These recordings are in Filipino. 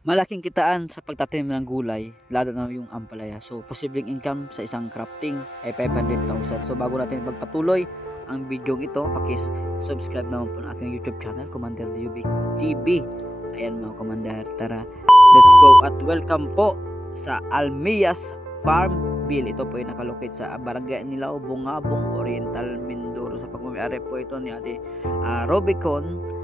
Malaking kitaan sa pagtatanim ng gulay, lalo na yung ampalaya. So, posibleng income sa isang crafting ay 500,000. So, bago natin pagpatuloy ang video ito, subscribe naman po ng aking YouTube channel, Commander DUB TV. Ayan mga Commander, tara, let's go. At welcome po sa Almias Farmville. Ito po ay nakalocate sa barangay Nilao, Bungabong, Oriental, Mindoro. Sa pagmamayari po ito ni Ate Robicon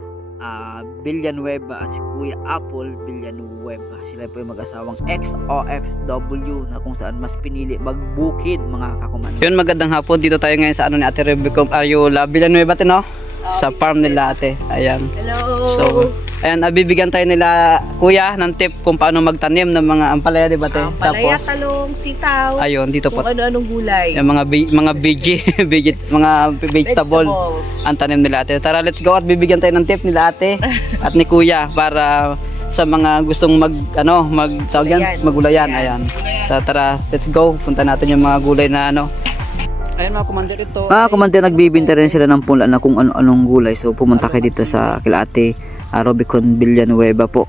Villanueva at si Kuya Apple Villanueva. Sila po yung mag-asawang ex-OFW na kung saan mas pinili magbukid, mga kakomando. Yun, magandang hapon. Dito tayo ngayon sa ni Ate Robicon Ariola Villanueva, no? Sa farm nila, ate. Ayan. Hello. So, ayan, bibigyan tayo nila kuya ng tip kung paano magtanim ng mga ampalaya, di ba, te? Ampalaya, talong, sitaw. Ayun, dito po. Kung ano-anong gulay. Yung mga vegetable ang tanim nila, ate. Tara, let's go at bibigyan tayo ng tip nila, ate at ni kuya para sa mga gustong magulayan. Ayan. So, tara, let's go. Punta natin yung mga gulay na Ayan mga Commander, ito. Mga Commander, nagbibinta rin sila ng pula na kung ano-anong gulay. So pumunta kayo dito sa kila Ate Robicon Villanueva po.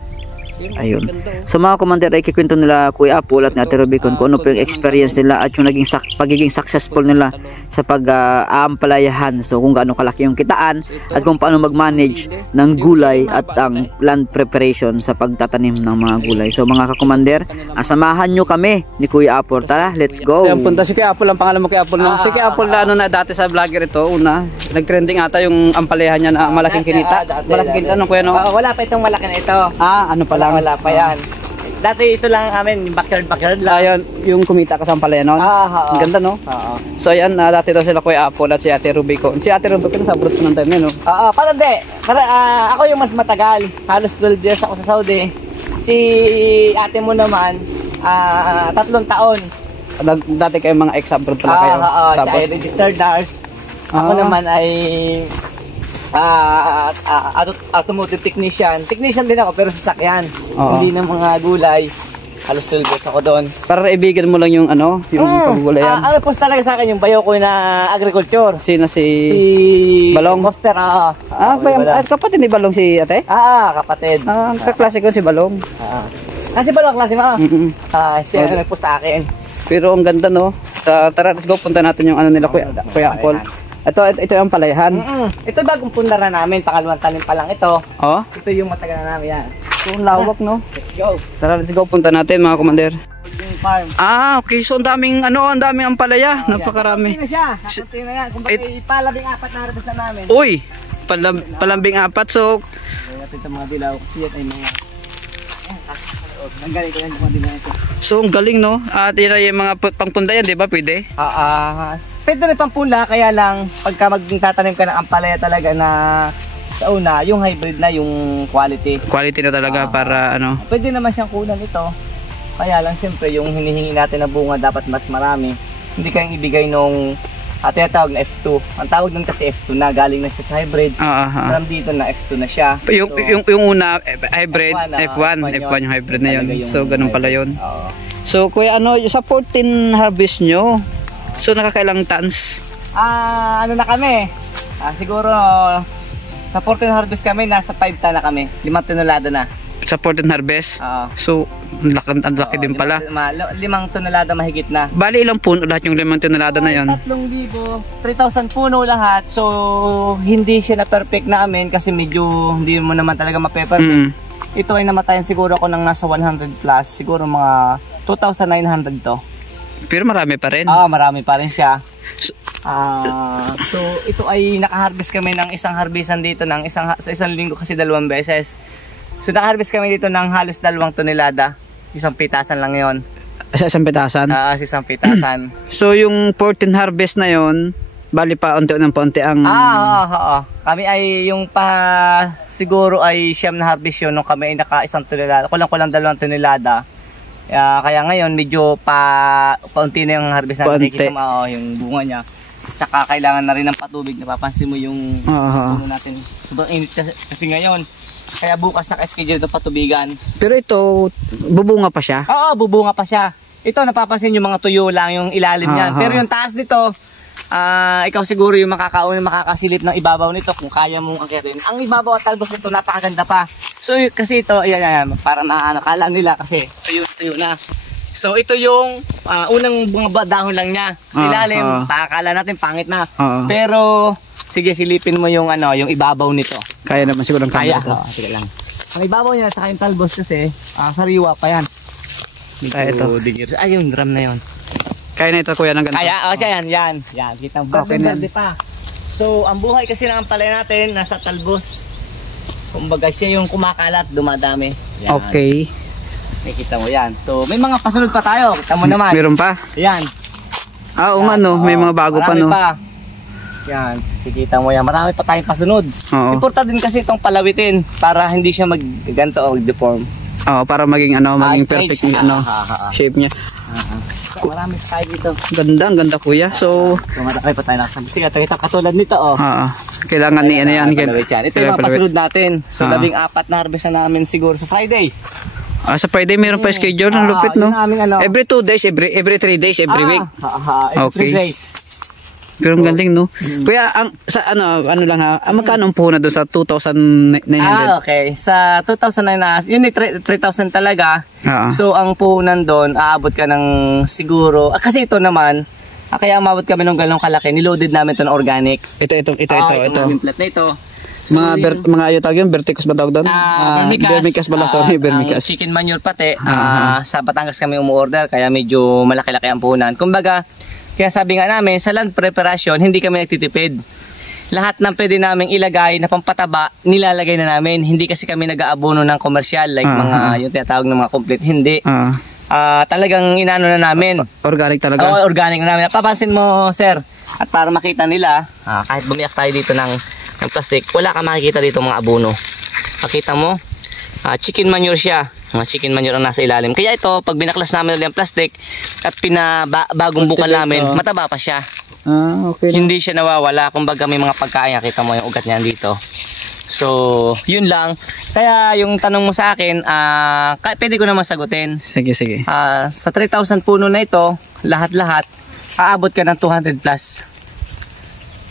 Ayun. So mga Commander, ay kikwento nila Kuya Apple at ni Ate Robicon kung ano po yung experience nila at yung pagiging successful nila sa pag-aampalayahan. So kung gaano kalaki yung kitaan at kung paano mag-manage ng gulay at ang land preparation sa pagtatanim ng mga gulay. So mga ka-Commander, samahan nyo kami ni Kuya Apple. Tara, let's go. Ayan, punta si Kuya Apple. Ang pangalan mo Kuya Apple, no? Si Kuya Apple na dati sa vlogger ito, nag-trending ata yung ampalayahan niya na malaking kinita. Malaking kinita, Kuya, no? Wala pa itong malaki na ito. Ano pala? Wala pa yan. Dati ito lang amin, backyard lang. Ayun, yung kumita ka sa ampalaya noon. Ang ganda, no? So ayan, dati daw sila Kuya Apple at si Ate Robicon. Si Ate Robicon sa abroad ko ng time yun, no? Parang ako yung mas matagal. Halos 12 years ako sa Saudi. Si ate mo naman, 3 taon. Dati kayo mga ex-abroad pala kayo. Tapos, siya ay registered nurse. Ako naman ay automotive technician. Technician din ako pero sasakyan. Hindi na mga gulay. Halos 12 years ako doon. Para ibigan mo lang yung yung paggulayan. Ang post talaga sa akin yung bayo ko na agriculture. Sino si Balong? Poster, kapatid ni Balong si ate? Kapatid. Kaklase ko si Balong. Si Balong klase mo? Siya nag-post sa akin. Pero ang ganda, no? Tara, let's go, punta natin yung nila Kuya Apple. Ito yung palayahan. Ito bagong pundara namin, pakalawang tanim pa lang ito. Ito yung matagal na namin yan. So, lawak, no? Let's go. Tara, let's go, punta natin mga Commander. Farm. Okay. So, ang daming ampalaya. Napakarami. Napunti na siya. Napunti na yan. Kung bakit palabing 4 na harvest na namin. Uy! Palambing 4. So, natin itong mga dilaw. Kasi yan ay mga ang galing ko yan yung mga dilaw ito. So, ang galing, no? At yung mga pangpundayan, di ba? Pwede? Pwede rin pampula. Kaya lang, pagka magtatanim ka ng ampalaya talaga na sa una, yung hybrid na yung quality. Quality na talaga para Pwede naman siyang kunan ito. Kaya lang siyempre yung hinihingi natin na bunga dapat mas marami. Hindi kayang ibigay nung tinatawag na F2. Ang tawag nun kasi F2 na, galing na siya sa hybrid. From dito na F2 na siya. Yung una hybrid, F1 yung hybrid na yun. So ganun pala yun. So kuya, sa 14 harvest nyo, so nakakailang tons? Na kami? Siguro sa 14 harvest kami, nasa 5 ton na kami. 5 tonelada na. Sa 14 harvest? So, ang laki din pala. 5 tonelada mahigit na. Bali ilang puno lahat yung 5 tonelada na yon? 3,000 puno lahat. So, hindi siya na perfect namin kasi medyo hindi mo naman talaga ma-perfect. Ito ay namatayan siguro ako ng nasa 100 plus. Siguro mga 2,900 to. Pero marami pa rin? Marami pa rin siya. So ito ay naka-harvest kami ng isang harvestan dito sa isang linggo kasi 2 beses. So naka-harvest kami dito ng halos 2 tonelada. Isang pitasan lang 'yon. Sa isang pitasan? Sa isang pitasan. So yung 14 harvest na 'yon, bali pa unti-unti ang Kami ay yung siguro ay siyam na harvest 'yon nung kami ay naka 1 tonelada. Kulang 2 tonelada. Kaya ngayon medyo paunti na yung harvest natin. Nakikita mo yung bunga niya. Tsaka kailangan na rin ng patubig. Napapansin mo yung puno natin. Sobrang init kasi ngayon. Kaya bukas naka-schedule ito patubigan. Pero ito, bubunga pa siya? Oo, bubunga pa siya. Ito napapansin yung mga tuyo lang yung ilalim niyan. Pero yung taas nito, ikaw siguro yung makakasilip ng ibabaw nito kung kaya mong angkitin. Ang ibabaw at talbos nito napakaganda pa. So kasi ito, ayan, para kala nila kasi tuyo na. So ito yung unang mga dahon lang niya. Sa ilalim, pakakala natin pangit na. Pero sige, silipin mo yung yung ibabaw nito. Kaya naman siguro ng kaya. camera. Sige lang. Ang ibabaw niya sa yung talbos kasi sariwa pa yan. Kaya ito. Ay, yung drum na yun. Kaya na ito kuya ng ganito. Kaya, siya yan. Kita mo, verde pa. So, ang buhay kasi ng ampalaya natin, nasa talbos. Kumbaga, siya yung kumakalat, dumadami. Yan. Okay. Nakikita mo yan. So, may mga pasunod pa tayo. Kita mo naman. Meron pa? Yan. No. May mga bago pa, no? Pa. Yan. Kikita mo yan. Marami pa tayong pasunod. Importante din kasi itong palawitin para hindi siya magganto o deform. Para maging maging perfect yung shape niya. Marami pa tayo dito. Ganda kuya. So, malaki pa tayo nakasama. Sige, ito katulad nito, kailangan ni yan. Ito yung mga pasunod natin. So, 14 na harvest na namin siguro sa Friday. Sa Friday meron pa schedule ng lupit, no? Every 2 days, every 3 days, every week. Every 3 days. Pero ang galing, no? Kuya, lang ha, magkano ang puhunan doon sa 2,900? Okay. Sa 2,900, yun 3,000 talaga. So, ang puhunan doon, aabot ka ng siguro, kasi ito naman, kaya umabot kami ng ganong kalaki, niloaded namin ito ng organic. Ito. Yung plat na ito. So, mga ayo tawag yun, verticus ba tawag doon? Vermicas pala, sorry, vermicas. Chicken manure pati, sa Batangas kami umuorder, kaya medyo malaki-laki ang puhunan. Kumbaga, kaya sabi nga namin, sa land preparation, hindi kami nagtitipid. Lahat ng pwede naming ilagay na pampataba, nilalagay na namin. Hindi kasi kami nag-aabono ng commercial, like yung tinatawag ng mga complete, hindi. Talagang inano na namin. Organic talaga? Oo, organic na namin. Papansin mo, sir, at para makita nila, kahit bumiyak tayo dito ng plastic, wala ka makikita dito mga abono. Makita mo, chicken manure siya. Mga chicken manure ang nasa ilalim. Kaya ito, pag binaklas namin ulit ang plastic at bagong bukal namin, mataba pa siya. Okay. Hindi siya nawawala. Kumbaga may mga pagkain, nakita mo yung ugat niyan dito. So, yun lang. Kaya yung tanong mo sa akin, pwede ko naman sagutin. Sige. Sa 3,000 puno na ito, lahat-lahat, aabot ka ng 200 plus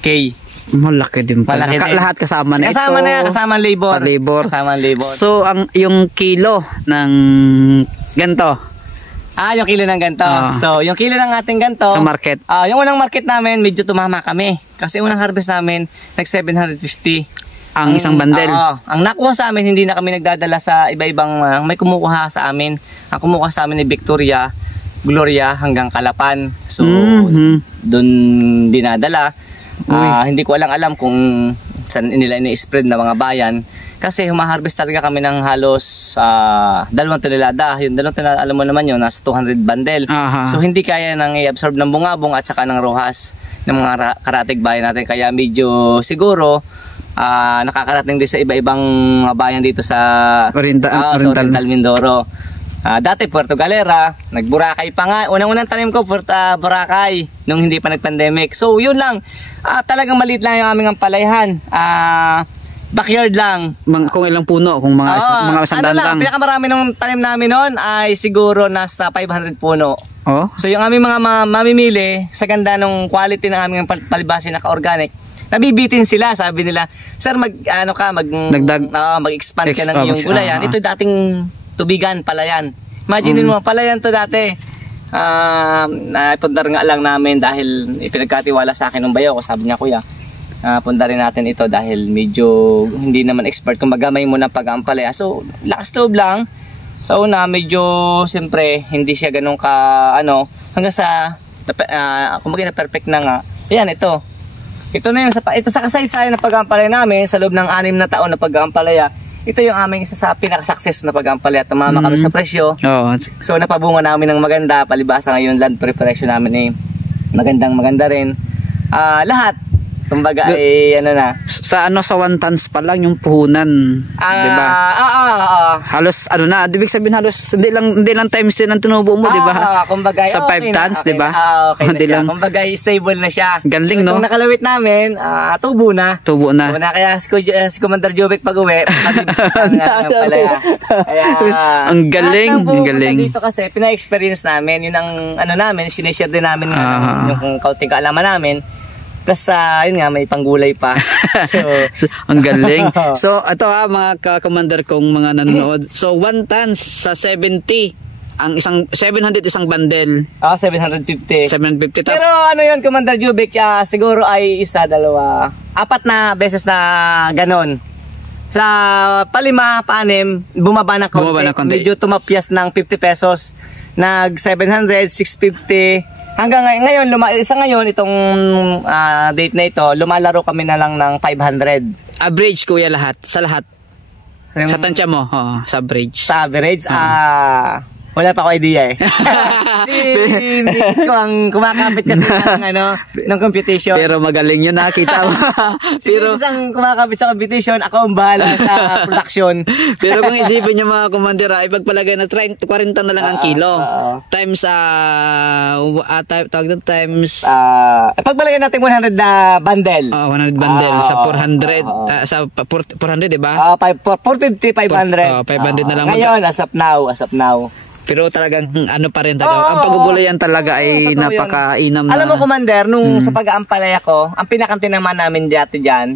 K. Malaki din pala. Lahat kasama na ito. Kasama na yan, kasama ang labor. Kasama ang labor. So, yung kilo ng ganto. Yung kilo ng ganto. So, yung kilo ng ating ganto. Sa market. Yung unang market namin, medyo tumama kami. Kasi unang harvest namin, nag 750. Ang isang bandel. Ang nakuha sa amin, hindi na kami nagdadala sa iba-ibang, may kumukuha sa amin. Ang kumukuha sa amin ni Victoria, Gloria, hanggang Calapan. So, doon dinadala. Hindi ko alam kung saan nila ini-spread na mga bayan. Kasi humaharvest talaga kami ng halos 2 tonelada. Yung 2 tonelada, alam mo naman yun, nasa 200 bundle. So hindi kaya nang i-absorb ng bungabong at saka ng rohas ng mga karatig bayan natin. Kaya medyo siguro nakakarating din sa iba-ibang bayan dito sa Oriental Mindoro. Dati Puerto Galera, nagburakay pa nga. Unang-unang tanim ko Boracay nung hindi pa nag-pandemic. So yun lang. Talagang maliit lang yung aming ampalayahan. Backyard lang. Kung ilang puno, kung mga sandaan lang. Pinakamarami ng tanim namin noon ay siguro nasa 500 puno. So yung aming mga mamimili sa ganda ng quality ng aming palibasi na ka-organic, nabibitin sila. Sabi nila, sir, mag-expand ka ng iyong gulayan. Ito dating tubigan, palayan. Imagine mo, palayan to dati. Pundar nga lang namin dahil ipinagkatiwala sa akin ng bayaw ko. Sabi niya, kuya, pundarin natin ito dahil medyo hindi naman expert. Kung magamay mo ng pag-aampalaya. So, lakas loob lang. Sa una, medyo, siyempre, hindi siya ganun hanggang sa, kumbaga na perfect na nga. Ayan, ito. Ito na yung, ito sa kasaysayan na pag-aampalaya namin, sa loob ng 6 na taon na pag-aampalaya, ito yung aming isa sa pinaka-success na pag-aampalaya. Tumama kami sa presyo. So napabunga namin ng maganda. Palibasa ngayon land preparation namin maganda rin. Lahat. Kumbaga sa 1 tons pa lang yung puhunan, di ba? Halos ibig sabihin halos hindi lang times din ang tinubo mo, di ba? Kumbaga sa 5 tons, di ba? Okay na siya. Kumbaga stable na siya. Galing, no? Itong nakalawit namin, tubo na. Kaya si Commander Jobek pag-uwi, ang galing, dito kasi pina-experience namin, yun ang sinishare din namin yung kaunting kaalaman namin. Plus, yun nga, may panggulay pa. So, So, ang galing. So, ito mga ka-commander kong mga nanonood. So, 1 tons sa 70. Ang isang 700 isang bundle. 750. 750. Pero ano yun, Commander Jubic, siguro ay isa, dalawa, 4 na beses na ganon. Sa palima, paanim, bumaba ng konti. Medyo tumapyas ng 50 pesos. Nag 700, 650. Hanggang ngayon, itong date na ito, lumalaro kami na lang ng 500. Average kuya lahat, sa lahat. Sa tansya mo, sa average. Sa average, wala pa ako idea eh. si Miss ko ang kumakapit kasi ng computation. Pero magaling yun, nakita mo. Si Miss ang kumakapit sa computation, ako ang bahala sa production. Pero kung isipin nyo mga commander, ipagpalagay na 40 na lang ang kilo. Times, tawag doon, times... pagpalagay natin 100 na bundle. 100 bundle sa 400. Sa 400, diba? 450, 500. 500 na lang. Ngayon, as of now. Pero talagang ano pa rin talaga. Ang pagugulayan talaga ay napakainam na. Alam mo, Commander, nung sa pag-aampalaya ko, ang pinakantinaman namin dati dyan,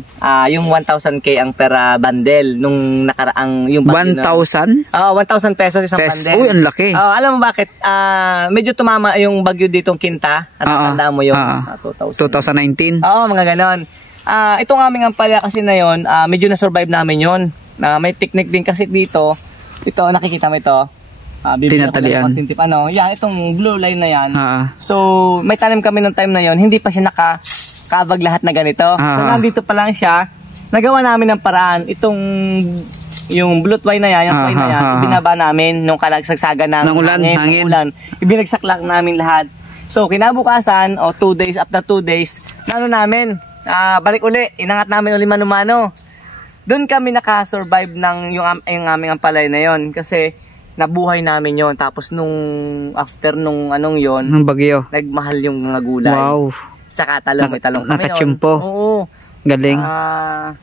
yung 1,000k ang per bundle. Nung nakaraang yung 1,000? 1,000 pesos isang bundle. Uy, ang laki. Alam mo bakit? Medyo tumama yung bagyo ditong Kinta. At natandaan mo yung 2019? Oo, mga ganon. Itong aming ampalaya kasi na yun, medyo na-survive namin yun. May technique din kasi dito. Ito, nakikita mo ito. Tinatalian. Yan, itong blue line na yan. So, may tanim kami ng time na yon, hindi pa siya nakakabag lahat na ganito. So, nandito pa lang siya. Nagawa namin ng paraan. Yung blue twine na yan, yung twine na yan, ibinaba namin nung kalagsagsaga ng hangin. Ibinagsak lang namin lahat. So, kinabukasan, 2 days, after 2 days, namin, balik uli, inangat namin uli mano-mano. Doon kami nakasurvive ng yung aming ampalay na yon kasi nabuhay namin yon. Tapos after nung yon, ng bagyo, nagmahal yung mga gulay. Wow. Saka talong, may talong kami nakachimpo. Oo. Galing.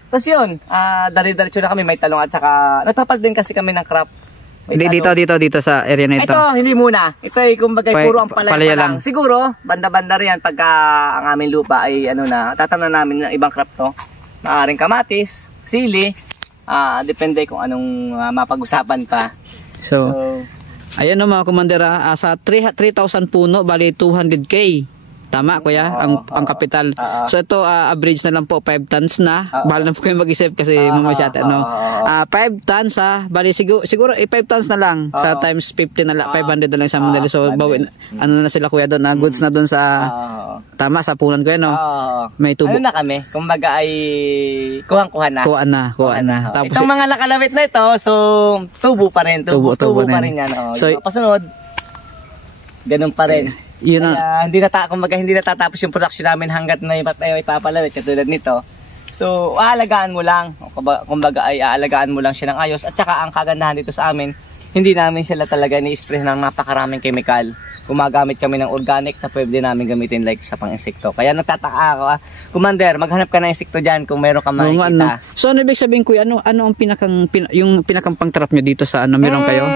Tapos yun, dari-diretso na kami, may talong at saka, nagpapal din kasi kami ng crop. Dito sa area na ito. Ito, hindi muna. Ito ay kumbaga puro ang palaya lang. lang. Siguro, banda-banda rin yan pagka ang aming lupa ay tatanan namin ng ibang crop to. Maaring kamatis, sili, depende kung anong mapag-usapan pa. So, ayan mga commander, sa 3,000 puno, bali 200k. Tama kuya, ang kapital. So ito, average na lang po, 5 tons na. Bahala na po kayo mag-isip kasi mamasyate. 5 tons bali siguro 5 tons na lang. Sa times 50 na lang, 500 na lang sa mga. So, bawin, na sila kuya doon, goods na doon sa, tama, sa punan ko yan, no? May tubo. Ano na kami, kumbaga ay kuhang-kuha na. Kuha na. Tapos, itong mga nakalawit na ito, so, tubo pa rin. Tubo pa rin yan. So, pasunod, ganun pa rin. Yun kaya hindi natatapos yung production namin hanggat na ipapalawit katulad nito. So, aalagaan mo lang. Kumbaga ay aalagaan mo lang siya ng ayos. At saka ang kagandahan dito sa amin, hindi namin sila talaga ni-spray ng napakaraming chemical. Gumagamit kami ng organic na pwede namin gamitin like sa pang-insekto. Kaya nagtataka ako, Commander, maghanap ka ng insekto dyan kung meron ka makikita. So, ano ibig sabihin kuya, ano ang yung pinakang pang-trap nyo dito sa meron kayo?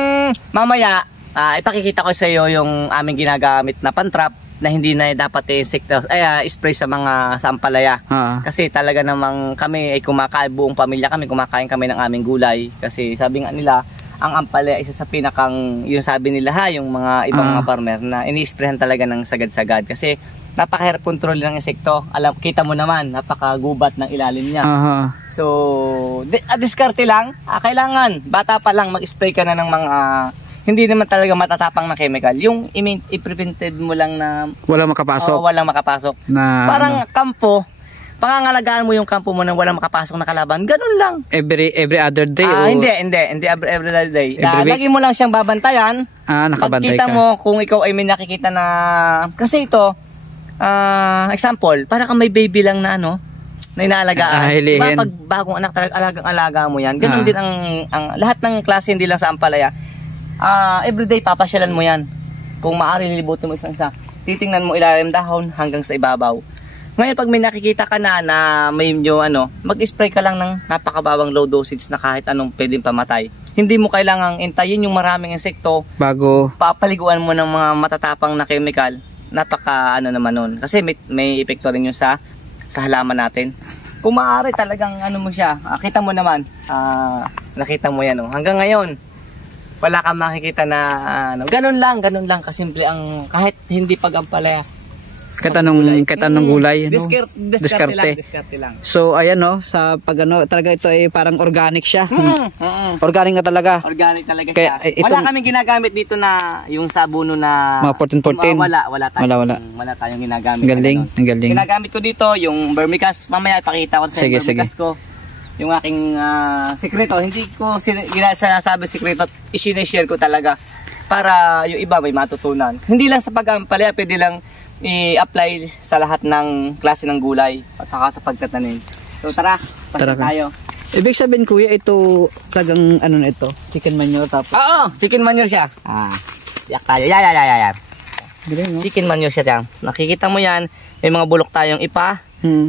Mamaya, ipakikita ko sa iyo yung aming ginagamit na pantrap na hindi na dapat spray sa mga sampalaya. Kasi talaga namang kami ay buong pamilya kami, kumakain kami ng aming gulay. Kasi sabi nga nila, ang ampalaya isa sa pinakang, yung sabi nila yung mga ibang mga farmer na ini-sprayhan talaga ng sagad-sagad. Kasi napakahirap kontrol ng insekto. Kita mo naman, napakagubat ng ilalim niya. So, diskarte lang. Kailangan, bata pa lang mag-spray ka na ng mga hindi naman talaga matatapang na chemical. Yung i-prevented mo lang na walang makapasok. Walang makapasok. Parang kampo, pangangalagaan mo yung kampo mo nang walang makapasok na kalaban. Ganun lang. Every other day? Hindi every other day. Lagi mo lang siyang babantayan. Nakabantay Pagkita ka. mo kung ikaw ay may nakikita na, kasi ito, example, para kang may baby lang na na inaalagaan. Diba pag bagong anak talaga alagang-alaga mo yan. Ganun din ang lahat ng klase, hindi lang sa ampalaya. Everyday papasyalan mo yan. Kung maaari nilibutin mo isa-isa, titingnan mo ilalim dahon hanggang sa ibabaw. Ngayon pag may nakikita ka na may mag-spray ka lang ng napakababang low dosage na kahit anong pwedeng pamatay. Hindi mo kailangang intayin yung maraming insekto bago papaliguan mo ng mga matatapang na chemical. Napaka naman nun. Kasi may epekto rin yun sa sa halaman natin. Kung maaari talagang ano mo siya, kita mo naman, nakita mo yan. Oh. Hanggang ngayon, wala kang makikita na ganun lang kasimple ang kahit hindi pag-ampalaya. Kahit anong gulay. Diskarte lang. So ayan no, sa pag talaga ito ay parang organic siya. Organic nga talaga. Organic talaga Kaya, siya. Wala kaming ginagamit dito na yung sabuno na mga 14-14. Wala tayong ginagamit. Galing, ang galing. Ginagamit ko dito yung vermicast. Mamaya ipakita ko sa vermicast ko. Yung aking sikreto. Hindi ko sinasabi sikreto, i-share ko talaga para yung iba may matutunan. Hindi lang sa pag-ampalaya, pwede lang i-apply sa lahat ng klase ng gulay at saka sa pagtatanim. So tara tayo. Ibig sabihin kuya, ito talagang ano na ito, chicken manure tapos. Oo, chicken manure siya. Yak tayo. Yan. Galing, no? Chicken manure siya dyan. Nakikita mo yan, may mga bulok tayong ipa,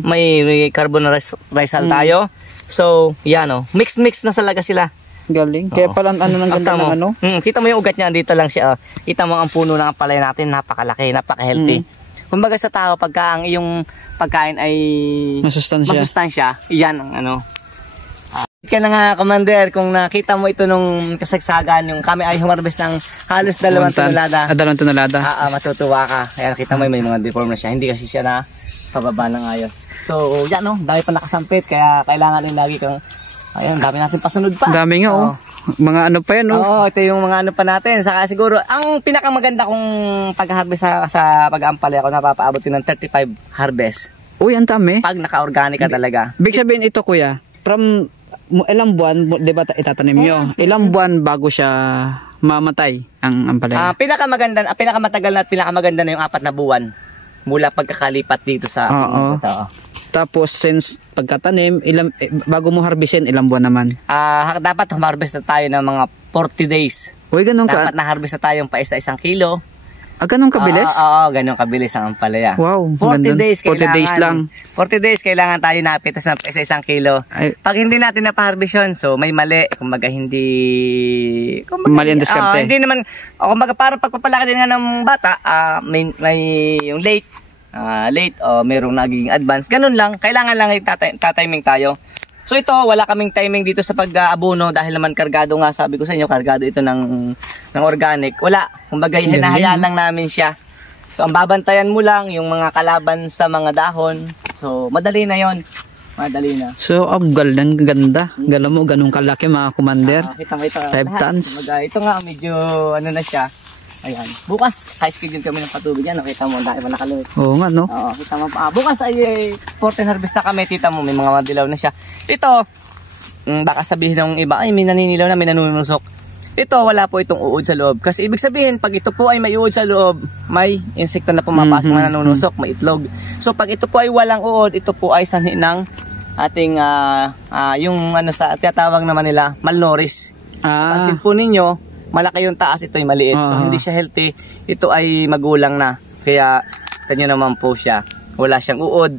may carbonizal tayo. So, yan oh. Mix na talaga sila. Galing. Kaya pala ano ng ganda ng ano. Kita mo yung ugat niya, dito lang siya. Kita mo ang puno ng ampalaya natin, napakalaki, napaka-healthy. Kumbaga sa tao, pagka ang iyong pagkain ay masustansya, yan ang ano. Kaya na nga, Commander, kung nakita mo ito nung kasagsagan, yung kami ay humarbest ng halos 2 tonelada. 2 tonelada. Matutuwa ka. Kaya nakita mo may mga deform na siya. Hindi kasi siya na pababa ng ayos. So, yan no, dami pa nakasampit. Kaya kailangan din lagi kang, ayun, dami natin pasunod pa. Dami nga oh. Mga ano pa yan oh. Oo, ito yung mga ano pa natin. Saka siguro, ang pinakamaganda kong pag-harvest sa pag-aampalaya ko, napapaabot ko ng 35 harvest. Uy, ang dami. Pag naka-organic ka talaga. Big sabihin ito kuya, from ilang buwan, di ba itatanim nyo? Ilang buwan bago siya mamatay ang ampalaya? Pinakamatagal na at pinakamaganda na yung 4 na buwan mula pagkakalipat dito sa Tapos since pagkatanim, bago mo harvestin, ilang buwan naman? Dapat harvest na tayo ng mga 40 days. Uy, ganun ka. Dapat na-harvest na tayong pa isang kilo. Ganun kabilis? Oo, ganun kabilis ang ampalaya. Wow. 40 days 40 days lang. 40 days kailangan tayo napitas ng isang kilo. Pag hindi natin napaharvest yun, so may mali. Kumbaga mali ang diskarte. Hindi naman, kumbaga parang pagpapalaki din nga ng bata, may yung late merong naging advance. Ganun lang, kailangan lang tatiming tayo. So ito, wala kaming timing dito sa pag-abono dahil naman kargado nga, sabi ko sa inyo, kargado ito ng organic. Wala, kumbaga hinahayaan lang namin siya. So ang babantayan mo lang yung mga kalaban sa mga dahon. So madali na yon. Madali na. So galing, ganda. Gala mo, ganun kalaki mga commander. Kita mo ito. 5 tons. Ito nga, medyo ano na siya. Ayan. Bukas, high schedule kami ng patubig yan. Nakita mo, dahil pa nakalimit. Oo nga, no? Oo, kita mo. Bukas ay 14 harvest na kami. Tita mo, may mga madilaw na siya. Ito, baka sabihin ng iba, ay may naninilaw na, may nanunusok. Ito, wala po itong uod sa loob. Kasi ibig sabihin, pag ito po ay may uod sa loob, may insekto na pumapasok na nanunusok, may itlog. So pag ito po ay walang uod, ito po ay sanhi ng ating, yung ano sa, tiyatawag naman nila, malnourished. Pansin po ninyo, malaki yung taas, ito ay maliit. So hindi siya healthy. Ito ay magulang na. Kaya kanyo naman po siya. Wala siyang uod.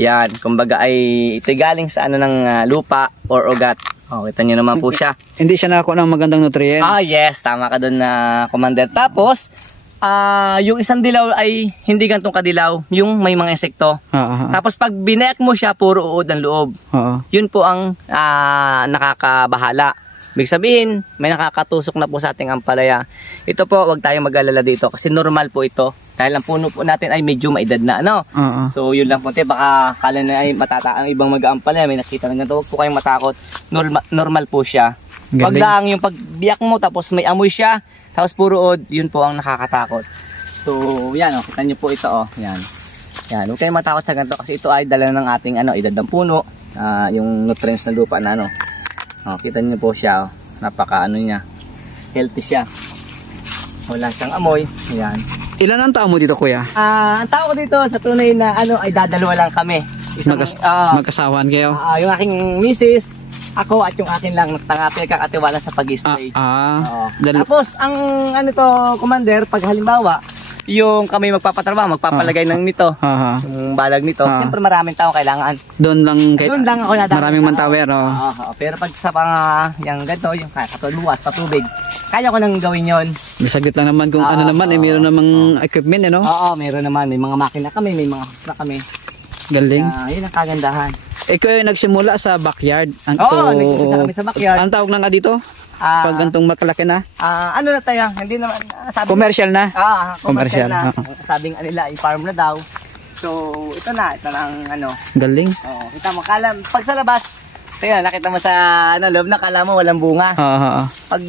Yan, kumbaga ay ito galing sa ano ng lupa or ugat. Kita nyo naman po siya. Hindi siya nakakuha ng magandang nutrient. Yes, tama ka doon na Commander. Tapos yung isang dilaw ay hindi gantong kadilaw, yung may mga insekto. Tapos pag binayak mo siya, puro uod ang loob. Yun po ang nakakabahala. Ibig sabihin, may nakakatusok na po sa ating ampalaya. Ito po, wag tayong mag-alala dito kasi normal po ito. Dahil ang puno po natin ay medyo maedad na, ano? So, yun lang po. Baka kala na ay ang ibang mag-aampalaya, may nakita ng ganito. Huwag po kayong matakot. Normal po siya. Wag lang yung pagbiyak mo, tapos may amoy siya, tapos puro od, yun po ang nakakatakot. So, yan, kita nyo po ito, yan. Yan, huwag kayong matakot sa ganito kasi ito ay dala ng ating edad ng puno, yung nutrients ng lupa na kita niyo po siya, napaka niya, healthy siya, wala siyang amoy. Yan. Ilan ang tao mo dito kuya? Ang tao ko dito sa tunay na ay dadalawa lang kami. Magkasawan kayo? Yung aking misis, ako at yung akin lang pinagkakatiwala sa pag-stay. Tapos ang Commander, pag halimbawa yung kami magpapatrabaho, magpapalagay ng nito, yung balag nito, siyempre maraming tao kailangan. Doon lang ako nadami. Maraming manpower. Pero pag sa mga yung ganito, yung katuluwas, patubig, kaya ko nang gawin yon. Bisaglit lang naman kung mayroon namang equipment, Oo, mayroon naman. May mga makina kami, may mga hose na kami. Galing. Yun ang kagandahan. Ikaw yung nagsimula sa backyard. Oo, nagsimula kami sa backyard. Anong tawag na nga dito? Pag gantong makalaki na? Ano na tayo? Hindi naman sabi. Commercial na? Commercial na. Oo. Sabing nila, i-farm na daw. So, ito na ang ano. Galing. Oo, kita mo, pag sa labas, tingnan, nakita mo sa loob na kala mo walang bunga. Oo. Pag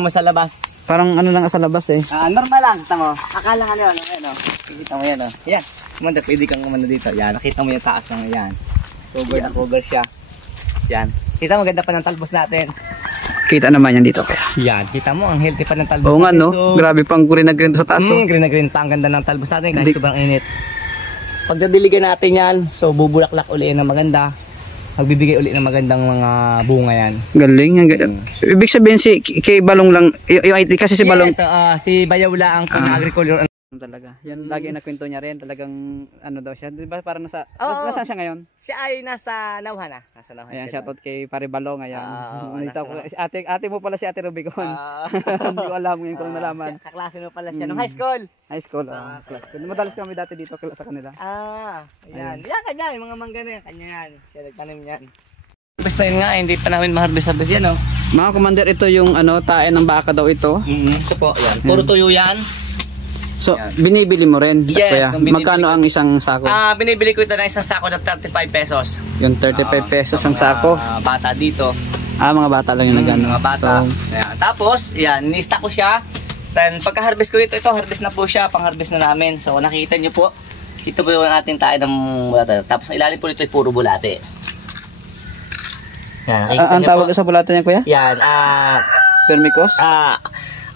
mo sa labas, Parang ano lang sa labas eh. normal lang, kita mo. Akala nga ano, kita mo yan, Yan, kumanda, pwede kang kumanda dito. Yan, nakita mo yung taas ng yan. Cover na cover siya. Yan. Kita mo, ganda pa ng talbos natin. Kita naman yan dito. Yan, kita mo, ang healthy pa ng talbos Oo nga natin. no, grabe pang green na green sa taas. Green na green pa, ang ganda ng talbos natin kahit sobrang init. Pagdadiligan natin yan, so bubulaklak uli na maganda. Magbibigay uli ng magandang mga bunga yan. Galing. Ibig sabihin kay Balong lang, kasi si Balong. Yes, si Bayawla ang pang-agriculture. Talaga. Yan lagi na kwento niya rin. Talagang ano daw siya. Di ba parang nasa siya ngayon? Siya ay nasa Nauhan na. Nasa Nauhan. Ayan, shoutout kay Pare Balong. Ayan. Ate mo pala si Ate Rubicon. Hindi ko alam ngayon ko lang nalaman. Kaklase mo pala siya nung high school. High school. So, madalas kami dati dito sa kanila. Ayan. Yan kanya, yung mga mangga na yan. Kanya yan. Siya nagtanim yan. Harvest na yun nga, hindi pa namin ma-harvest yan, Mga commander, ito yung tae ng baka daw ito. Ito po, yan. Puro tuyo yan. So, binibili mo rin? Yes. Magkano ang isang sako? Binibili ko ito ng isang sako ng 35 pesos. Yung 35 pesos ang sako? Bata dito. Mga bata lang yung nagano. Mga bata. So, ayan. Tapos, yan, ni-stack ko siya. Then, pagka-harvest ko dito, ito, harvest na po siya. Pang-harvest na namin. So, nakikita nyo po, ito po yung ating tayo ng bulate. Tapos, ang ilalim po nito ay puro bulate. Yan, ang tawag sa bulate niya, kuya? Yan, Vermicus?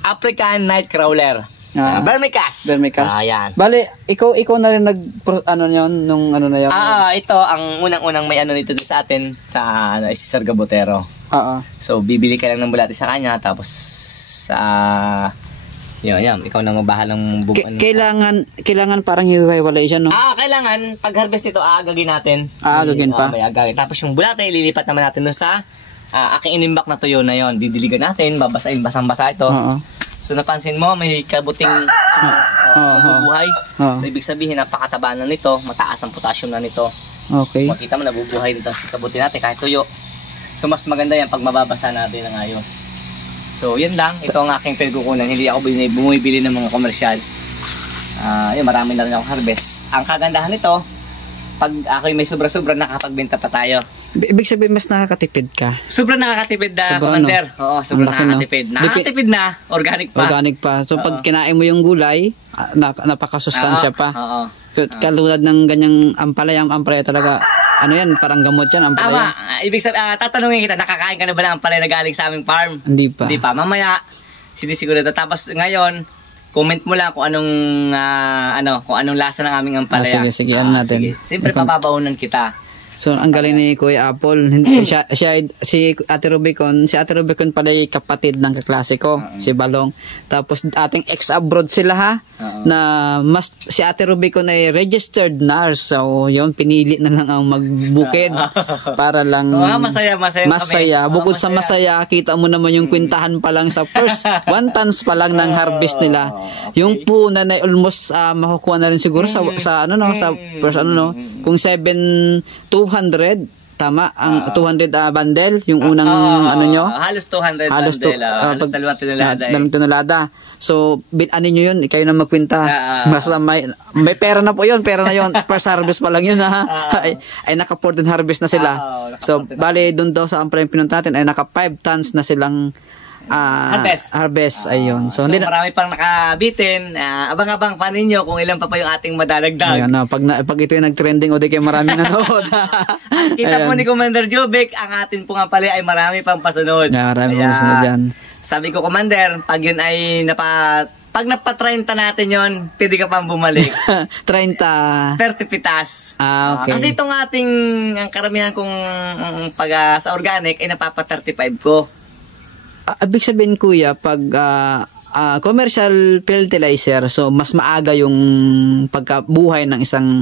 African Night Crawler. Vermicas. Ayan. Bale, ikaw na rin nung ano na yun? Ito ang unang-unang may ano nito sa atin sa si Sir Gabotero. So bibili ka lang ng bulate sa kanya tapos yan, ikaw na magbahalang kailangan parang hiwa-hiwalay siya, no? Kailangan pag harvest nito aagagin natin. Aagagin pa. May agagin. Tapos yung bulate ililipat naman natin doon sa aking inimbak na tuyo na yon. Didiligan natin, babasahin basang-basa ito. So napansin mo may kabuting nabubuhay. So ibig sabihin napakataba na nito, mataas ang potassium na nito. Okay. Makita mo nabubuhay nito sa kabuti natin kahit tuyo. So mas maganda yan pag mababasa natin ng ayos. So yan lang, ito ang aking pinagkukunan. Hindi ako bumibili ng mga komersyal. Yun, marami na rin ako harvest. Ang kagandahan nito, pag ako may sobra-sobra nakapagbenta pa tayo. Ibig sabihin mas nakakatipid ka. Sobrang nakakatipid na, Commander. Oo, sobrang nakakatipid. Nakakatipid na, organic pa. So pag kinain mo yung gulay, napakasustansya pa. Oo. Katulad ng ganyang ampalaya, talaga, parang gamot yan, ampalaya. Tama. Ibig sabihin, tatanungin kita, nakakain ka na ba ng ampalaya na galing sa aming farm? Hindi pa. Mamaya, sinisigurado. Tapos ngayon, comment mo lang kung anong lasa ng aming ampalaya. Sige, natin. Siyempre papabaunan kita. So ang galing ni Kuya Apple, si Ate Rubicon pala ay kapatid ng kaklase ko, si Balong. Tapos ating ex-abroad sila na si Ate Rubicon ay registered nurse. So yun, pinili na lang ang magbukid para lang masaya. Bukod sa masaya, kita mo naman yung kwintahan pa lang sa first 1 tons pa lang ng harvest nila. Yung punan ay almost makukuha na rin siguro sa first kung 200 tama ang 200 bundle yung unang halos 200 bundle halos 2 tonelada 2 tonelada. So anin nyo yun, kayo na magkwenta. Basta may pera na po yun, first harvest pa lang yun ay naka 14 harvest na sila. So bali doon daw sa ampalaya pinunta natin ay naka 5 tons na silang harvest. Ayun. So marami pang nakabitin. Abang-abang pa ninyo kung ilan pa yung ating madadagdag. Ayan, pag ito yung nag-trending o di kayo maraming nanood. Kita mo ni Commander Jovic, ang atin po nga pala ay marami pang pasunod. Marami pang pasunod yan. Sabi ko, Commander, pag yun ay pag napa-30 natin yon, pwede ka pang bumalik. 30 pitas. Okay. Kasi itong ang karamihan kong pag sa organic ay napapa-35 ko. Ibig sabihin, kuya, pag commercial fertilizer, so mas maaga yung pagkabuhay ng isang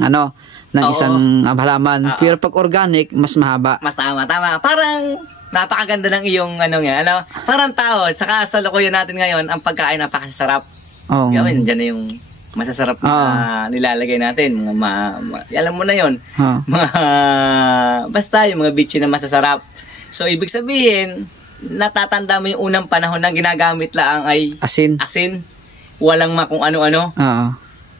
isang halaman. Pero pag organic, mas mahaba. Mas tama. Parang napakaganda ng iyong parang tao, saka sa lokoyan natin ngayon, ang pagkain napakasarap. Gawin, dyan na yung masasarap na nilalagay natin. Alam mo na yon. Mga, basta yung mga bitchin na masasarap. So, ibig sabihin, natatanda mo yung unang panahon na ginagamit lang ay Asin. Walang kung ano-ano.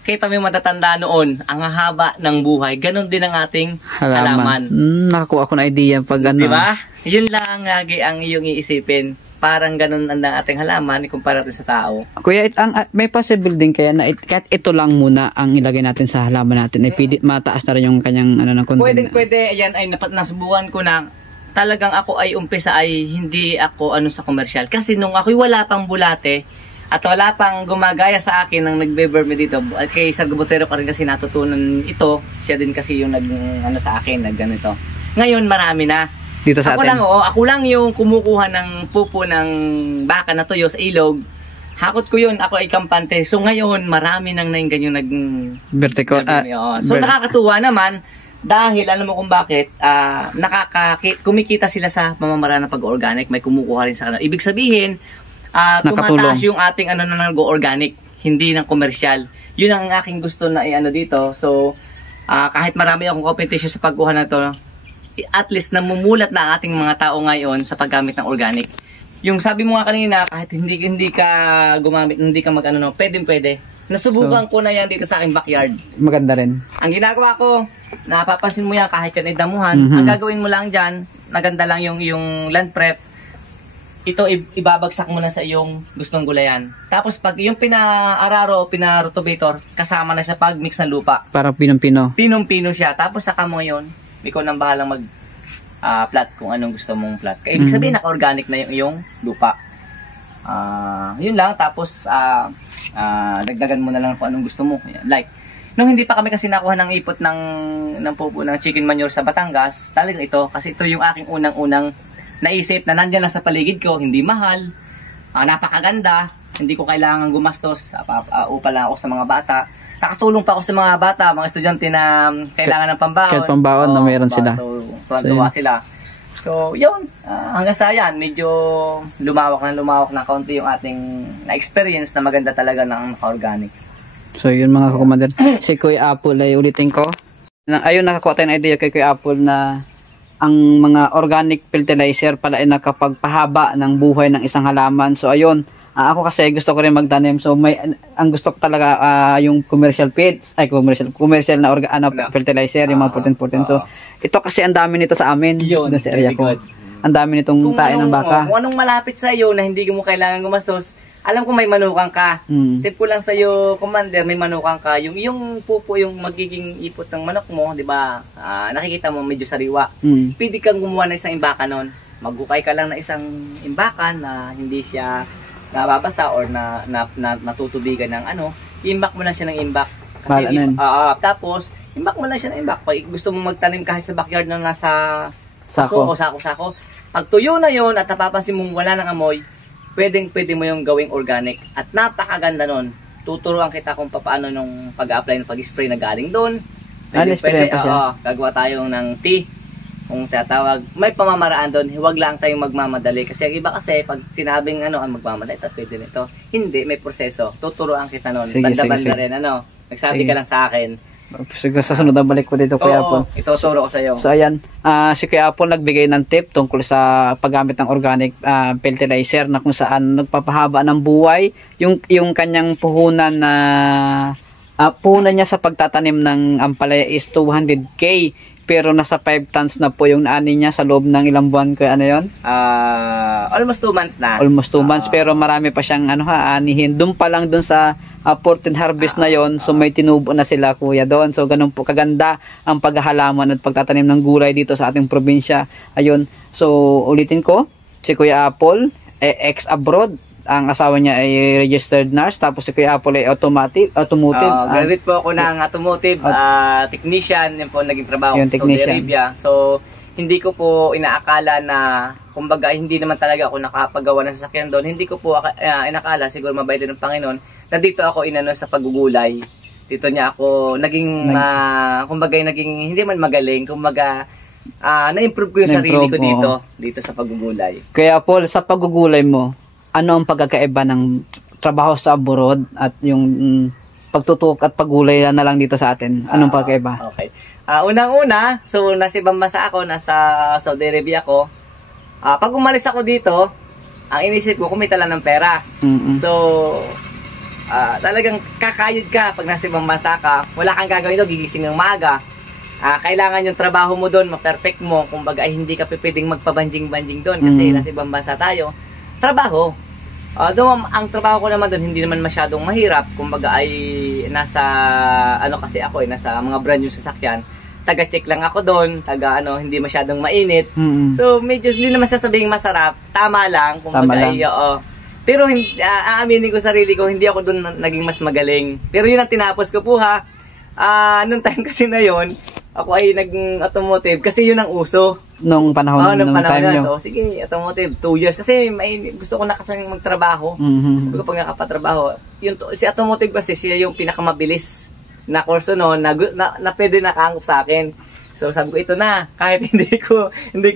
Kita mo yung matatanda noon, ang haba ng buhay. Ganon din ang ating halaman. Nakakuha ko na idea pag ano. Diba? Yun lang lagi ang iyong iisipin. Parang ganun ang ating halaman ikumpara natin sa tao. Kuya, may possible din kaya na kahit ito lang muna ang ilagay natin sa halaman natin. Mataas na rin yung kanyang ng content. Pwede. Ayan ay nasubukan ko na. Talagang ako ay umpisa ay hindi ako sa komersyal. Kasi nung ako'y wala pang bulate at wala pang gumagaya sa akin ng nagbe-verme dito. Kay Sir Gabotero ka rin kasi natutunan ito. Siya din kasi yung sa akin, ganito. Ngayon marami na. Dito sa atin. Ako lang yung kumukuha ng pupo ng baka na tuyo sa ilog. Hakot ko yun, ako ay kampante. So ngayon, marami nang nainggan yung vertical. So nakakatuwa naman dahil alam mo kung bakit kumikita sila sa pamamaraan ng pag-organic. May kumukuha rin sa kanila. Ibig sabihin, tumataas yung ating nag-organic, hindi ng komersyal. Yun ang aking gusto na dito. So kahit marami akong competition sa pagkuha na to, at least namumulat na ang ating mga tao ngayon sa paggamit ng organic. Yung sabi mo nga kanina, kahit hindi ka gumamit, hindi ka pwede. Nasubukan ko na yan dito sa aking backyard. Maganda rin. Ang ginagawa ko, napapansin mo yan kahit yan ay damuhan, ang gagawin mo lang dyan, maganda lang yung land prep, ito ibabagsak mo na sa iyong gustong gulayan. Tapos pag yung pina-rotovator, kasama na sa pag-mix ng lupa. Parang pinong-pino. Pinong-pino siya. Tapos saka mo ngayon, ikaw nang bahalang mag-plat kung anong gusto mong plat. Kaya ibig sabihin, naka-organic na yung iyong lupa. Yun lang. Tapos, dagdagan mo na lang kung anong gusto mo. Like, nung hindi pa kami kasi nakuha ng ipot ng pupo ng chicken manure sa Batangas, talagang ito. Kasi ito yung aking unang-unang naisip na nandyan lang sa paligid ko. Hindi mahal. Napakaganda. Hindi ko kailangan gumastos. Upa lang ako sa mga bata. Nakatulong pa ako sa mga bata, mga estudyante na kailangan ng pambaon. Kahit pambaon na meron sila. So, tuwa sila. So, yun. Hanggang sa yan, medyo lumawak na kaunti yung ating na-experience na maganda talaga ng organic. So, yun mga kakumander. Si Kuya Apple ay ulitin ko. Ayun, nakakuha tayo ng idea kay Kuya Apple na ang mga organic fertilizer pala ay nakapagpahaba ng buhay ng isang halaman. So, ayun. Ako kasi gusto ko rin magtanim, so ang gusto ko talaga yung commercial feeds, commercial na fertilizer, yung mga 14-14. So ito kasi ang dami nito sa amin, sa area ko. Ang dami nitong tae ng baka. Kung anong malapit sa iyo na hindi mo kailangan gumastos, alam ko may manukan ka. Tip ko lang sa iyo, Commander, may manukan ka. Yung pupo, yung magiging ipot ng manok mo, 'di ba? Nakikita mo medyo sariwa. Pwede kang gumawa ng isang imbakan noon. Maghukay ka lang ng isang imbakan na hindi siya nababasa or natutubigan ng imbak mo lang siya ng imbak. Kasi tapos imbak mo lang siya ng imbak. Pag gusto mong magtanim kahit sa backyard na nasa sako o sako-sako, pag tuyo na yon at napapansin mong wala ng amoy, pwede mo yung gawing organic. At napakaganda nun. Tuturuan kita kung paano nung pag-apply ng pag-spray na galing doon. Pwede gagawa tayo ng tea. Kung tatawag, may pamamaraan doon, huwag lang tayong magmamadali. Kasi ang iba kasi, pag sinabing magmamadali, pwede nito. Hindi, may proseso. Tuturuan kita noon. Banda-banda rin, nagsabi ka lang sa akin. Sige, sa sunod ang balik ko dito, Kuya Apple. Ituturo ko sa iyo. So, ayan. Si Kuya Apple nagbigay ng tip tungkol sa paggamit ng organic fertilizer na kung saan nagpapahaba ng buhay. Yung kanyang puhunan na puhunan niya sa pagtatanim ng ampalaya is 200K. Pero nasa 5 tons na po yung naani niya sa loob ng ilang buwan ko. Ano yun? Almost 2 months na. Almost 2 months. Pero marami pa siyang aanihin. Doon pa lang doon sa 14 harvest na yon. So may tinubo na sila, Kuya, doon. So ganun po kaganda ang paghahalaman at pagtatanim ng gulay dito sa ating probinsya. Ayun. So ulitin ko, si Kuya Apple, ex-abroad. Ang asawa niya ay registered nurse, tapos si Kuya Apple ay automotive. Graduate po ako ng automotive technician, yun po naging trabaho sa Saudi Arabia. So, hindi ko po inaakala na, kumbaga, hindi naman talaga ako nakapagawa ng sasakyan doon. Hindi ko po inakala, siguro mabait din ng Panginoon, na dito ako sa pagugulay. Dito niya ako naging, kumbaga, naging, hindi man magaling, kumbaga, na-improve ko yung sarili ko dito sa pagugulay. Kaya Paul, sa pagugulay mo, ano ang pagkakaiba ng trabaho sa abroad at yung pagtutok at paggulay na lang dito sa atin? Anong pagkaiba? Okay. Unang-una, so nasa ibang bansa ako, nasa Saudi Arabia ako. Pag umalis ako dito, ang inisip ko, kumita lang ng pera. So, talagang kakayod ka pag nasa ibang bansa ka. Wala kang gagawin doon, gigising ng maaga. Kailangan yung trabaho mo doon, ma-perfect mo. Kumbaga, ay hindi ka pwedeng magpabanjing-banjing doon kasi nasa ibang bansa tayo. Trabaho. Doon, ang trabaho ko naman doon, hindi naman masyadong mahirap. Kumbaga ay nasa, kasi ako nasa mga brand new sasakyan. Taga-check lang ako doon, hindi masyadong mainit. So, medyo hindi naman sasabing masarap. Tama lang. Kumbaga ay, pero aaminin ko sarili ko, hindi ako doon naging mas magaling. Pero yun ang tinapos ko po ha. Nung time kasi na yun, ako ay nag-automotive kasi yun ang uso. Nung panahon, nung time na. nyo. So, sige, automotive, 2 years. Kasi gusto ko nakasang magtrabaho. Pag nakapatrabaho, si automotive kasi siya yung pinakamabilis na kurso noon na pwede nakahangop sa akin. So sabi ko ito na, kahit hindi ko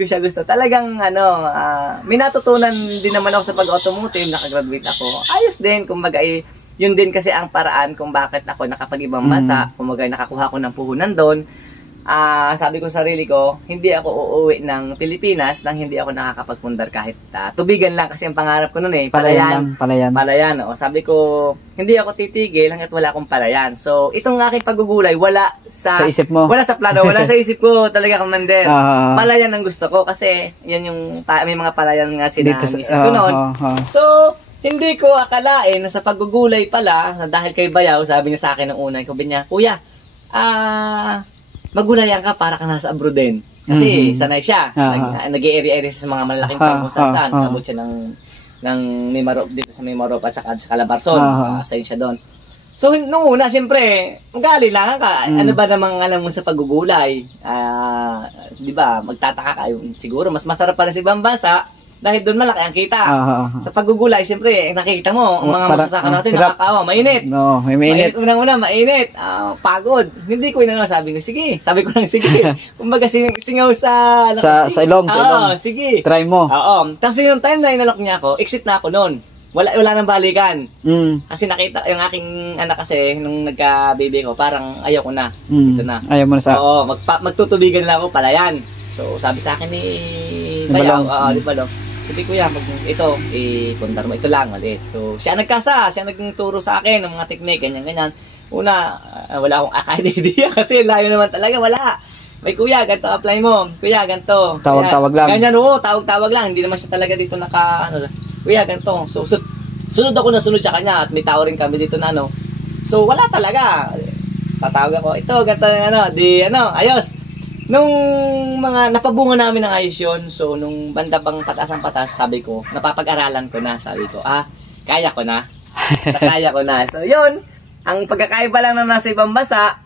siya gusto. Talagang may natutunan din naman ako sa pag-automotive, nakagraduate ako. Ayos din, kumbaga yun din kasi ang paraan kung bakit ako nakapag-ibang bansa, kumbaga nakakuha ko ng puhunan doon. Sabi ko sa sarili ko, hindi ako uuwi ng Pilipinas nang hindi ako nakakapagpundar kahit tubigan lang kasi ang pangarap ko noon palayan. Sabi ko, hindi ako titigil hangga't wala akong palayan. So, itong aking paggugulay, wala sa isip mo. Wala sa plano, wala sa isip ko talaga, Commander. Palayan ang gusto ko kasi yan yung may mga palayan nga sila misis ko noon. So, hindi ko akalain na sa paggugulay pala, dahil kay Bayaw, sabi niya sa akin ng una, sabi niya, Kuya, magulayan ka para ka nasa abroad din. Kasi sanay siya. Nag-i-area-area sa mga malalaking farm kung saan. Abot siya ng Mimarop, dito sa Mimarop at saka sa Calabarzon. Sayin siya doon. So, nung una, siyempre, magali lang ka. Ano ba namang alam mo sa paggugulay? Di ba, magtataka ka. Siguro, mas masarap pa rin sa ibang bansa dahil doon malaki ang kita. Sa paggugulay, siyempre, nakikita mo, ang mga magsasaka natin, nakakawa, mainit. Mainit. Unang-una, mainit. Pagod. Hindi ko sabi ko, sige. Sabi ko lang, sige. Kumbaga, singaw sa ilong. Sige. Try mo. Tapos yung time na inalok niya ako, exit na ako noon. Wala nang balikan. Kasi nakita, yung aking anak kasi, nung nagka-baby ko, parang ayaw ko na. Ito na. Ayaw mo na sa... Oo, magtutubigan lang ako, palayan. So, sabi sa akin ni Bayaw, di Balong, sabi Kuya, ipundar mo, ito lang, maliit. So, siya nagturo sa akin ng mga technique, ganyan-ganyan. Una, wala akong idea kasi layo naman talaga, wala. May Kuya, ganito apply mo. Kuya, ganito. Tawag-tawag lang. Ganyan, tawag-tawag lang. Hindi naman siya talaga dito Kuya, ganito. So, sunod ako na sunod sa kanya at may tao rin kami dito na So, wala talaga. Tatawag ako, ito, ganito ayos. Nung mga napabunga namin ng ayos yun, so nung banda pang patas ang patas, sabi ko, napapag-aralan ko na, sabi ko, kaya ko na. Kaya ko na. So yun, ang pagkakaiba lang na nasa ibang bansa,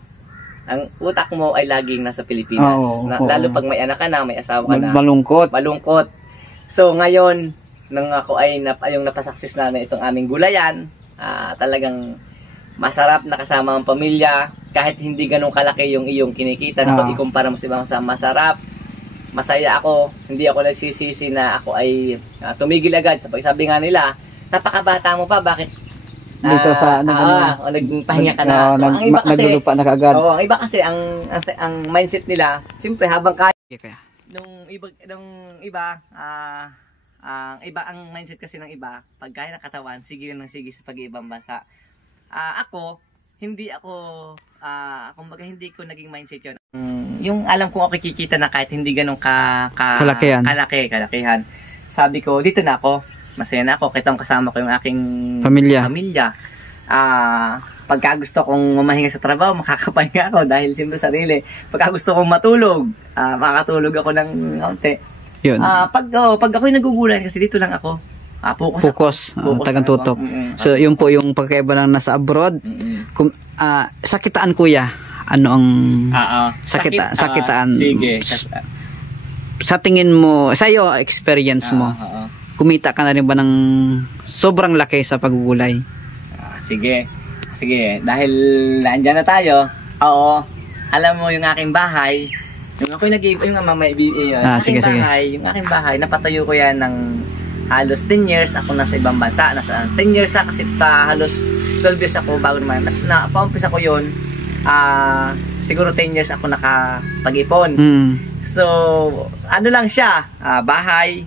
ang utak mo ay laging nasa Pilipinas. Lalo pag may anak ka na, may asawa ka na. Malungkot. So ngayon, nang ako ay yung napasaksis namin itong aming gulayan, talagang masarap na kasama ang pamilya, kahit hindi ganun kalaki yung iyong kinikita na pag ikumpara mo sa ibang masarap, masaya ako, hindi ako nagsisisi na ako ay tumigil agad. Sabi nga nila, napakabata mo pa, bakit dito sa nagpahinga ka na. So, ang iba kasi, naglulupa na kaagad. Ang iba kasi, ang mindset nila, siyempre habang kaya. Nung iba, ang mindset kasi ng iba, pag kaya ng katawan, sige lang sige sa pag-iibang bansa. Ako, kumbaga hindi ko naging mindset yun. Yung alam kong ako kikita na kahit hindi ganun kalakihan. Sabi ko, dito na ako. Masaya na ako. Kitang kasama ko yung aking pamilya. Pagka gusto kong mamahinga sa trabaho, makakapahinga ako dahil siyempre sarili. Pagka gusto kong matulog, makakatulog ako ng konti. Yun. Pag ako'y nagugulayan kasi dito lang ako. Focus. Tagang tutok. So, yun po yung pagkaiba lang nasa abroad. Sakitaan Kuya, ano ang sakitaan? Sige. Sa tingin mo, sa iyo experience mo, kumita ka na rin ba ng sobrang laki sa paggugulay? Sige. Dahil nandiyan na tayo, alam mo yung aking bahay, yung ako'y sige. Yung aking bahay, napatayo ko yan ng halos 10 years ako nasa ibang bansa. 10 years kasi halos 12 years ako bago naman. Napaumpisa ko yun, siguro 10 years ako nakapag-ipon. So, ano lang siya, bahay,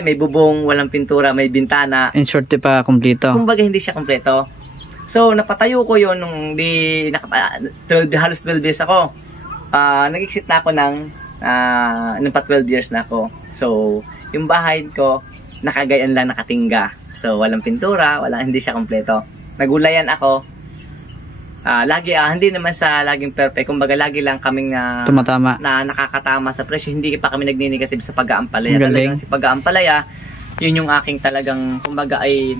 may bubong, walang pintura, may bintana. In short, di pa kumpleto. Kumbaga hindi siya kumpleto. So, napatayo ko yun nung halos 12 years ako. Nag-exit na ako nung pa 12 years na ako. So, yung bahay ko, nakagayan lang, nakatingga. So, walang pintura, hindi siya kumpleto. Nagulayan ako. Lagi, hindi naman sa laging perfect. Kumbaga, lagi lang kaming tumatama. Na nakakatama sa presyo. Hindi pa kami nagni-negative sa pag-aampalaya. Talagang si pag-aampalaya, yun yung aking talagang, kumbaga ay,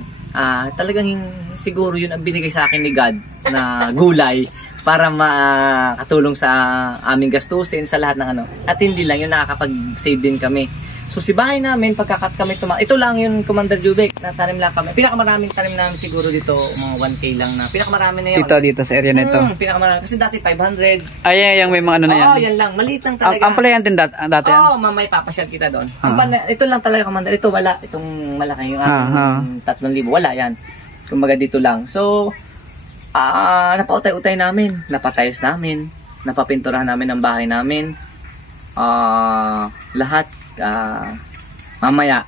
talagang siguro yun ang binigay sa akin ni God na gulay para makatulong sa aming gastusin sa lahat ng ano. At hindi lang yun, nakakapag-save din kami. So si bahay namin, pagkakat kami ito lang yung Commander Jubek, natanim lang kami. Pinakamaraming tanim namin siguro dito, mga 1K lang na. Pinakamarami na yun. Dito sa area na ito. Pinakamarami. Kasi dati 500. Ay, yung may mga ano na yan. Yan lang. Maliit lang talaga. Ang palayan din dati yan? Mamay papasyal kita doon. Ito lang talaga, Commander. Ito wala. Itong malaki yung 3,000. Wala yan. Kumbaga dito lang. So, napautay-utay namin. Napatayos namin. Napapinturahan namin ang bahay namin. Lahat. Mamaya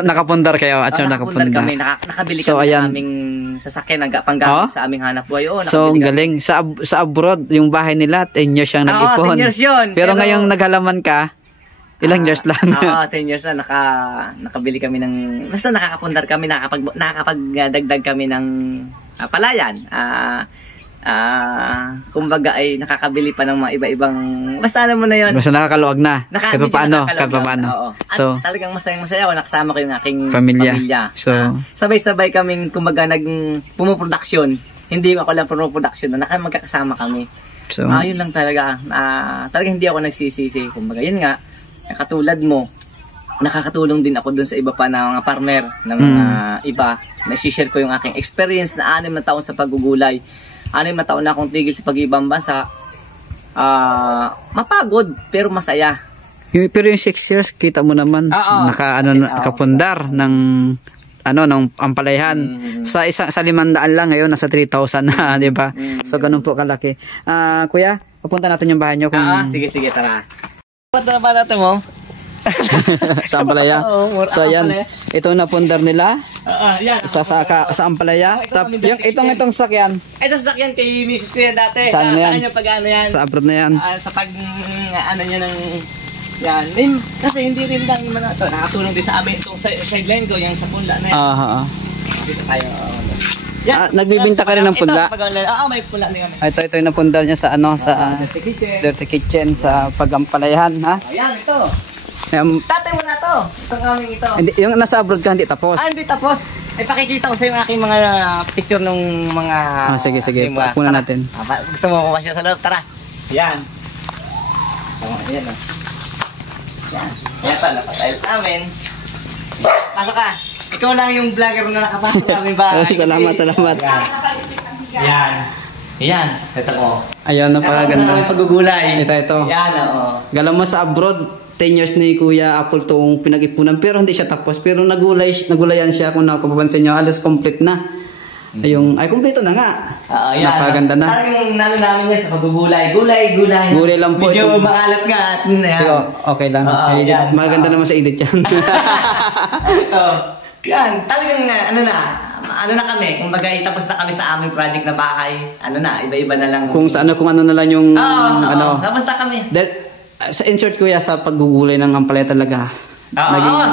nakapundar kayo at nakapundar kami, nakabili kami ng aming sasakyan panggamit sa aming hanap buhay. So ang galing sa abroad yung bahay nila 10 years siyang nag-ipon. 10 years yun. Pero ngayong naghalaman ka ilang years lang. 10 years na nakabili kami ng basta nakakapundar kami, nakakapagdagdag kami ng palayan. Kumbaga ay nakakabili pa ng mga iba-ibang basta alam mo na yun. Basta nakakaluwag na. Kahit paano. So, talagang masayang-masaya ako nakasama ko yung aking pamilya. So, sabay-sabay kaming kumbaga pumuproduction. Hindi ako lang pumuproduction na magkakasama kami. So, yun lang talaga. Talagang hindi ako nagsisisi. Kumbaga, yun nga, katulad mo, nakakatulong din ako dun sa iba pa na mga partner ng mga iba. Na-share ko yung aking experience na 6 na taon sa paggugulay. 6 na taon na akong tigil sa pag-ibang bansa. Mapagod pero masaya. Pero yung 6 years kita mo naman nakapundar ng ng ampalayan. Sa 500 lang ngayon nasa 3,000 na, di ba? So ganun po kalaki. Kuya, papunta natin yung bahay niyo kung sige tara. Punta na ba natin mo? Sa ampalaya. So yan, ito na pundar nila. Yan. Sa ampalaya. Itong sakyan. Ito sasakyan kay Mrs. Kuya dati. Saan yung pag-ano yan? Sa abroad na yan. Sa ano niya ng yan. Kasi hindi rin lang naman ito. Nakatulong din sa amin itong sideline ko, yung sa punla na yan. Dito tayo. Nagbibinta ka rin ng punla? May punla din kami. Ito yung napundar niya sa Dirty Kitchen sa pag-ampalayahan, ha? Ayan, ito. Tatay mo na to. Itong aming ito. Yung nasa abroad ka, hindi tapos? Hindi tapos. Pakikita ko sa yung aking mga picture nung mga... Sige. Punan natin. Gusto mo pumasya sa loob? Tara. Ayan. Ayan o. Ayan. Ayan pa. Napatayos namin. Pasok ka. Ikaw lang yung vlogger na nakapasok namin ba? Salamat. Ayan. Ito mo. Ayan, napakaganda. Paggugulay. Ito. Ayan o. Galang mo sa abroad. 10 years ni Kuya Apple itong pinag-ipunan pero hindi siya tapos pero nagulayan siya kung napapansin nyo halos complete na ay kompleto na nga napaganda na talagang namin niya sa paggugulay gulay lang po medyo makalat nga so, okay lang maganda naman sa edit yan yan talagang ano na kami kumbaga tapos na kami sa aming project na bahay iba-iba na lang kung ano na lang yung tapos na kami sa insert Kuya sa paggugulay ng ampalaya talaga. Talagang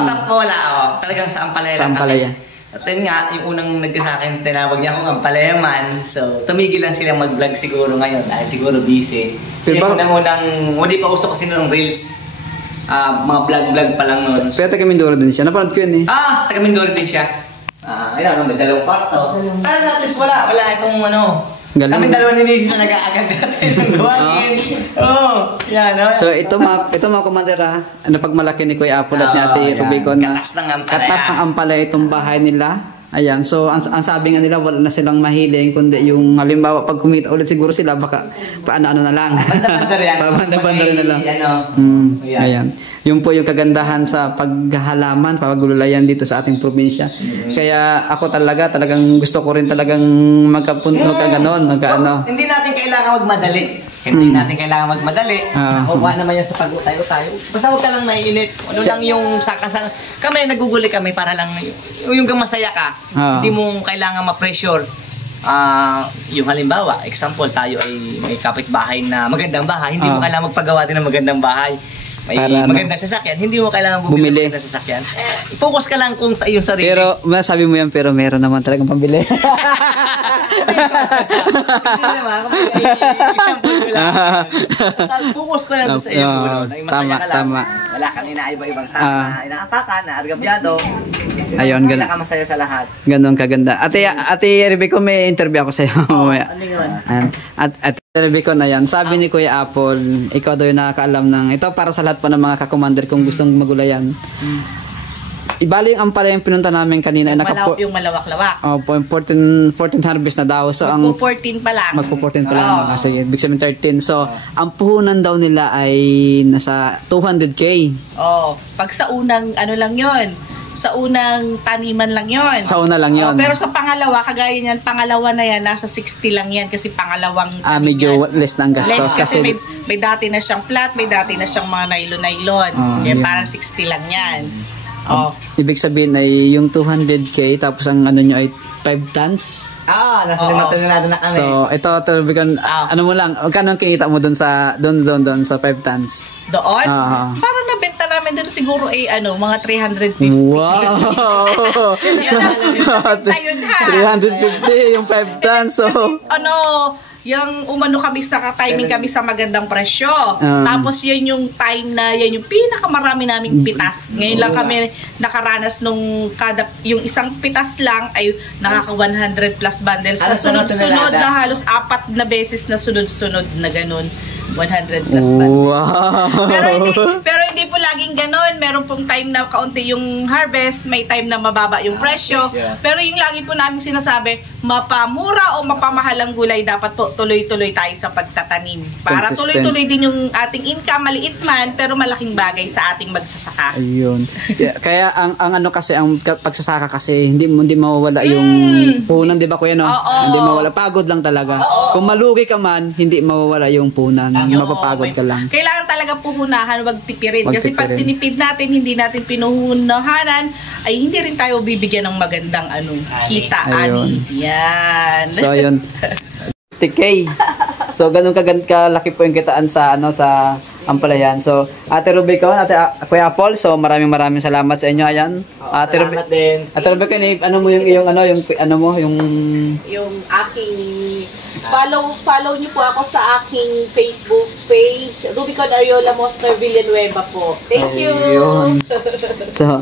sa ampalaya lang kami. At yun nga, yung unang sa akin, tinawag niya akong ampalaya man. So, tumigil lang silang mag-vlog siguro ngayon dahil siguro busy. So, yung hindi pa uso kasi nung reels. Mga vlog pa lang noon. Pero taga Mindoro din siya. Napanood ko yun eh. Taga Mindoro din siya. Ayan, may 2 kwarto. Pero at least wala itong Galing. Kami 2 ni Mrs. na nag-aagad natin ng luwagin. Yan. So ito mga Commander pagmalaki ni Kuya Apple at ni Ate Rubicon na katas ng ampalaya itong bahay nila. Ayan, so ang sabi nga nila wala na silang mahiling kundi yung halimbawa pag kumita ulit siguro sila baka paano na lang. Banda-banda yan. Banda-banda na lang. Ayan. Yun po yung kagandahan sa paghahalaman, paggululayan dito sa ating probinsya. Kaya ako talagang gusto ko rin talagang magkaganon, magkaano. Hindi natin kailangan magmadali. Hindi natin kailangan magmadali. Nakuha naman yan sa pag-tayo-tayo. Basta huwag ka lang naiinit. Ano lang yung sakasang... Kami, naguguli kami para lang yung masaya ka. Hindi mo kailangan ma-pressure. Yung halimbawa, example, tayo ay may kapitbahay na magandang bahay. Hindi mo kailangan magpagawa din ng magandang bahay. May magandang sasakyan, hindi mo kailangan bumili ng magandang sasakyan. Focus ka lang kung sa iyong sarili. Pero, masabi mo yan, pero meron naman talagang pambili. Hindi naman, example ko lang. Focus ko lang sa iyong ulo. Masaya ka lang. Wala kang inaiba-ibang tao na inaapakan, na argabyado. Ayun, ganun. Ka masaya sa lahat. Ganun kaganda. Ate Rebecca, may interview ako sa iyo. Ano yun? Ate Rebecca na yan. Sabi ni Kuya Apple, ikaw daw yung nakakaalam ng, ito para sa lahat po ng mga kakommander kung gustong magulayan. Ibali yung ampalaya yung pinunta namin kanina. Yung malawak-lawak. Opo, 14 harvest na daw. So, Magpo-14 pa lang. Magpo-14 pa lang. Kasi big 13. So, ang puhunan daw nila ay nasa 200K. Pag sa unang, ano lang yon, sa unang taniman lang yon. Sa una lang yon. Pero sa pangalawa, kagaya niyan, pangalawa na yan, nasa 60 lang yan kasi pangalawang medyo less na ang gastos. Less kasi may dati na siyang flat, may dati na siyang mga nylon-nylon. Yan, parang 60 lang yan. Ibig sabihin ay yung 200K tapos ang ano nyo ay 5 tons. Nasa 5 tonelada na kami. So, ito ano mo lang, magkano ang kinita mo doon sa 5 tons? Doon? Parang nabenta namin doon siguro mga 350. Wow! Yun, 350 yung 5 tons. So, yung umano kami sa timing kami sa magandang presyo. Tapos yan yung time na yan yung pinakamarami naming pitas. Ngayon lang kami nakaranas nung yung isang pitas lang ay nakaka 100 plus bundles na sunod-sunod na halos 4 na beses na sunod-sunod na ganun. 100 plus bundles. Wow! Pero hindi po laging ganun. Meron pong time na kaunti yung harvest, may time na mababa yung presyo. Pero yung lagi po namin sinasabi, mapamura o mapamahal ang gulay, dapat po tuloy-tuloy tayo sa pagtatanim. Para tuloy-tuloy din yung ating income, maliit man, pero malaking bagay sa ating magsasaka. Ayun. Kaya ang kasi, ang pagsasaka kasi, hindi mawawala yung punan, di ba kuya, no? Hindi mawawala. Pagod lang talaga. Kung malugi ka man, hindi mawawala yung punan. Mapapagod ka lang. Kailangan talaga puhunahan, wag tipirin. Kasi pag tinipid natin, hindi natin pinuhunahanan, ay hindi rin tayo bibigyan ng magandang kita. Yan. So, ayun. TK. So, ganun kalaki po yung kitaan sa sa ampalayan. So, Ate Rebecca, Kuya Paul, so maraming salamat sa inyo. Ayan. Ate Rebecca, ano mo yung aking follow niyo po ako sa aking Facebook page, Rubicon Ariola Mosner Villanueva po. Thank you. So,